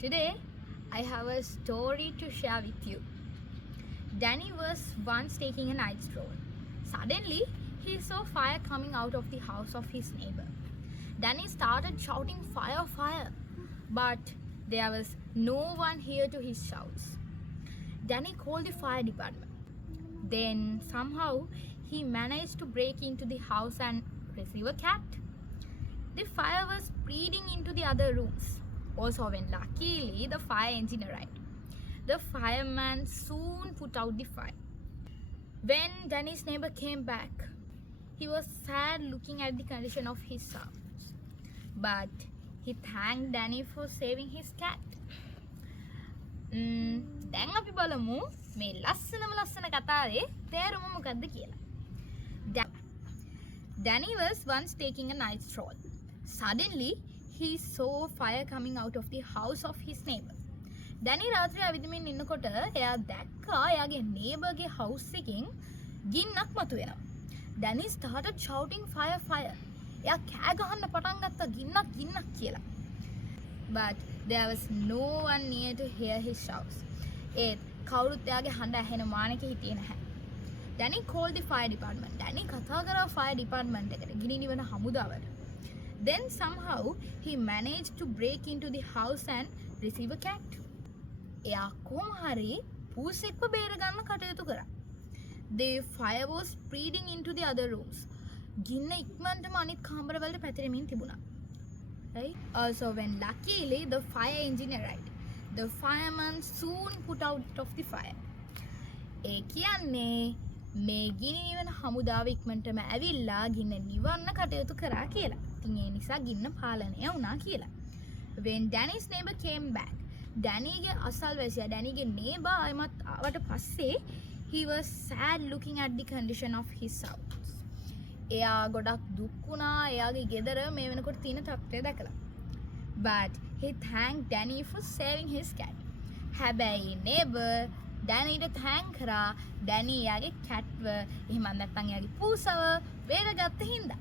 Today, I have a story to share with you. Danny was once taking a night stroll. Suddenly, he saw fire coming out of the house of his neighbor. Danny started shouting, "Fire, fire!" But there was no one here to his shouts. Danny called the fire department. Then, somehow, he managed to break into the house and receive a cat. The fire was spreading into the other rooms. Also, when luckily the fire engine arrived, the fireman soon put out the fire. When Danny's neighbor came back, he was sad looking at the condition of his house. But he thanked Danny for saving his cat. දැන් අපි බලමු මේ ලස්සන කතාවේ තේරුම මොකක්ද කියලා. Danny was once taking a night stroll. Suddenly, he saw fire coming out of the house of his neighbor. Danny රාත්‍රියේ අවදිමින් ඉන්නකොට එයා දැක්කා එයාගේ neighborගේ house එකෙන් ගින්නක් මතුවෙනවා. Danny started shouting, "Fire, fire!" එයා කෑ ගහන්න පටන් ගත්තා ගින්නක් කියලා. But there was no one near to hear his shouts. ඒත් කවුරුත් එයාගේ හඬ ඇහෙන මානෙක හිටියේ නැහැ. Danny called the fire department. Danny කතා කරා fire department එකට ගිනි නිවන හමුදාවට. Then somehow he managed to break into the house and receive a cat. එයා කොහොම හරි පූසෙක්ව බේරගන්න කටයුතු කරා. The fire was spreading into the other rooms. ගින්න ඉක්මනටම අනිත් කාමරවලට පැතිරෙමින් තිබුණා. Right? Also, when luckily the fire engine arrived, the fireman soon put out of the fire. ඒ කියන්නේ මේ ගිනි නිවන හමුදාව ඉක්මනටම ඇවිල්ලා ගින්න නිවන්න කටයුතු කරා කියලා. ඉතින් ඒ නිසා ගින්න පාලනය වුණා කියලා. When Danny's neighbor came back, Dannyගේ අසල්වැසියා Dannyගේ neighbor ආයමත් ආවට පස්සේ he was sad looking at the condition of his house. එයා ගොඩක් දුක් වුණා එයාගේ ගෙදර මේ වෙනකොට තියෙන තත්ත්වය දැකලා. But he thanked Danny for saving his cat. හැබැයි neighbor Dannyට thank කරා Danny එයාගේ catව එහෙම නැත්නම් එයාගේ පූසව බේරගත්ත හින්දා.